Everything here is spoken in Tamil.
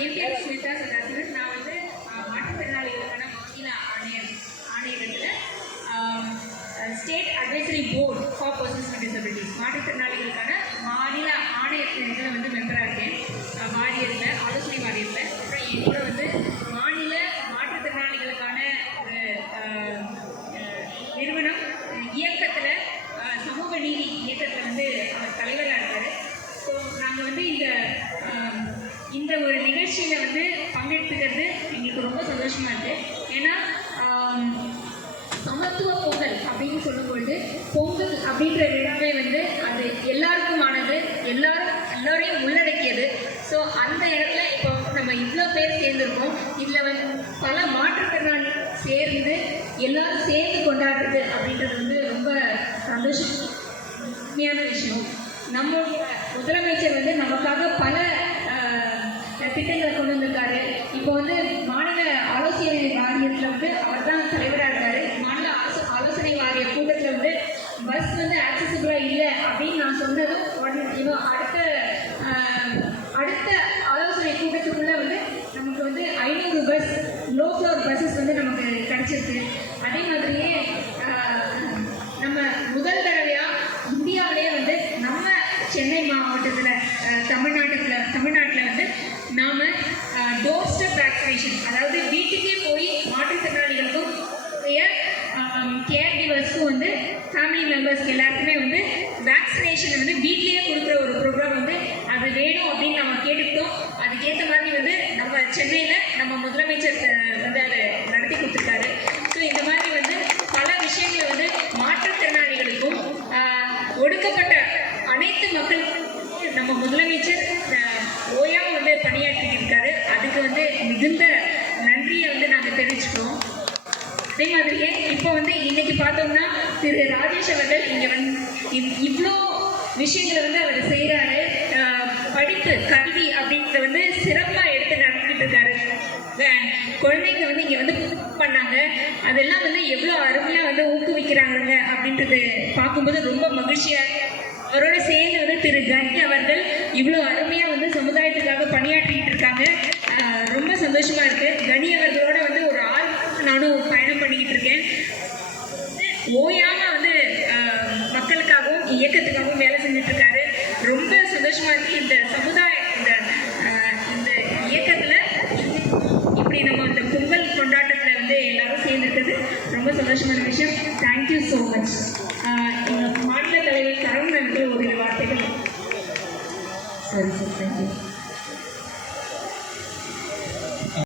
என் பேர் ஸ்மிதா நான் வந்து மாற்றுத்திறனாளிகளுக்கான மாநில ஆணையர் ஆணையகத்தில் state advisory board for persons with disabilities மாற்றுத்திறனாளிகளுக்கான மாநில ஆணையத்தில் வந்து மெம்பராக இருக்கேன். வாரியத்தில் ஆலோசனை வாரியத்தில். அப்புறம் என் கூட வந்து மாநில மாற்றுத்திறனாளிகளுக்கான ஒரு நிறுவனம் இயக்கத்தில் சமூக நீதி இயக்கத்தில் வந்து அவர் தலைவராக இருக்கார் ஸோ நாங்கள் வந்து இந்த ஆம், இந்த ஒரு நிகழ்ச்சியில் வந்து பங்கெடுத்துக்கிறது எங்களுக்கு ரொம்ப சந்தோஷமாக இருக்குது ஏன்னா சமத்துவ பொங்கல் அப்படின்னு சொல்லும்பொழுது பொங்கல் அப்படின்ற இடமே வந்து அது எல்லாருக்குமானது எல்லாரும் எல்லோரையும் உள்ளடக்கியது. ஸோ அந்த இடத்துல இப்போ நம்ம இவ்வளோ பேர் சேர்ந்துருக்கோம். இதில் வந்து பல மாற்றுத்திறனாளி சேர்ந்து எல்லாரும் சேர்ந்து கொண்டாடுறது அப்படின்றது வந்து ரொம்ப சந்தோஷம். உண்மையான விஷயம். நம்மளுடைய முதலமைச்சர் வந்து நமக்காக பல திட்டங்களை கொண்டு வந்திருக்காரு. இப்போ வந்து மாநில ஆலோசனை வாரியத்தில் வந்து அவர் தான் தலைவராக இருக்காரு. மாநில ஆசோ ஆலோசனை வாரிய கூட்டத்தில் வந்து பஸ் வந்து ஆக்சசிபிளாக இல்லை அப்படின்னு நான் சொன்னதும் உடனே இன்னும் அடுத்த அடுத்த ஆலோசனை கூட்டத்துக்குள்ளே வந்து நமக்கு வந்து ஐநூறு பஸ் லோ ஃப்ளோர் பஸ்ஸஸ் வந்து நமக்கு கிடைச்சிருக்கு. அதே மாதிரியே நம்ம முதல் தடவையாக இந்தியாவிலேயே வந்து நம்ம சென்னை மாவட்டத்தில் தமிழ்நாட்டில் தமிழ்நாட்டில் வந்து நாம் டோர் ஸ்டெப் வேக்சினேஷன் அதாவது வீட்டுக்கே போய் மாற்றுத்திறனாளிகளுக்கும் கேர் கிவர்ஸ்க்கும் வந்து ஃபேமிலி மெம்பர்ஸ்க்கு எல்லாருக்குமே வந்து வேக்சினேஷன் வந்து வீட்லேயே கொடுக்குற ஒரு ப்ரோக்ராம் வந்து அது வேணும் அப்படின்னு நம்ம கேட்டுக்கிட்டோம். அதுக்கேற்ற மாதிரி வந்து நம்ம சென்னையில் நம்ம முதலமைச்சர் வந்து அதை நடத்தி கொடுத்துருக்காரு. ஸோ இந்த மாதிரி வந்து பல விஷயங்களை வந்து மாற்றுத்திறனாளிகளுக்கும் ஒடுக்கப்பட்ட அனைத்து மக்களுக்கும் நம்ம முதலமைச்சர் ஆஹ், ஓயாம வந்து பணியாற்றிட்டு அவருக்கு வந்து மிகுந்த நன்றியை வந்து நாங்கள் தெரிவிச்சுக்கிறோம். அதே மாதிரியே இப்போ வந்து இன்னைக்கு பார்த்தோம்னா திரு ராஜேஷ் அவர்கள் இங்கே வந்து இவ்வளோ விஷயங்களை வந்து அவர் செய்கிறாரு படிப்பு கல்வி அப்படின்றத வந்து சிறப்பாக எடுத்து நடத்திட்டு இருக்காரு. குழந்தைங்க வந்து இங்கே வந்து பண்ணாங்க. அதெல்லாம் வந்து எவ்வளோ அருமையாக வந்து ஊக்குவிக்கிறாங்க அப்படின்றது பார்க்கும்போது ரொம்ப மகிழ்ச்சியாக அவரோட சேர்ந்து வந்து திரு கனி அவர்கள் இவ்வளோ அருமையாக வந்து சமுதாயத்துக்காக பணியாற்றிட்டு இருக்காங்க. சந்தோஷமாக இருக்குது சந்தோஷமா இருக்கு. கனி அவர்களோட வந்து ஒரு ஆறு நானும் பயணம் பண்ணிக்கிட்டு இருக்கேன். ஓயாம வந்து மக்களுக்காகவும் இயக்கத்துக்காகவும் வேலை செஞ்சுட்டு இருக்காரு. ரொம்ப சந்தோஷமா இருக்கு. இந்த சமுதாய இந்த இந்த இயக்கத்துல இப்படி நம்ம இந்த பொங்கல் கொண்டாட்டத்துல வந்து எல்லாரும் சேர்ந்துருக்கிறது ரொம்ப சந்தோஷமான விஷயம். தேங்க்யூ ஸோ மச் மாநில தலைவர் சரவணனுக்கு ஒரு வார்த்தைகள். சரி சார் தேங்க்யூ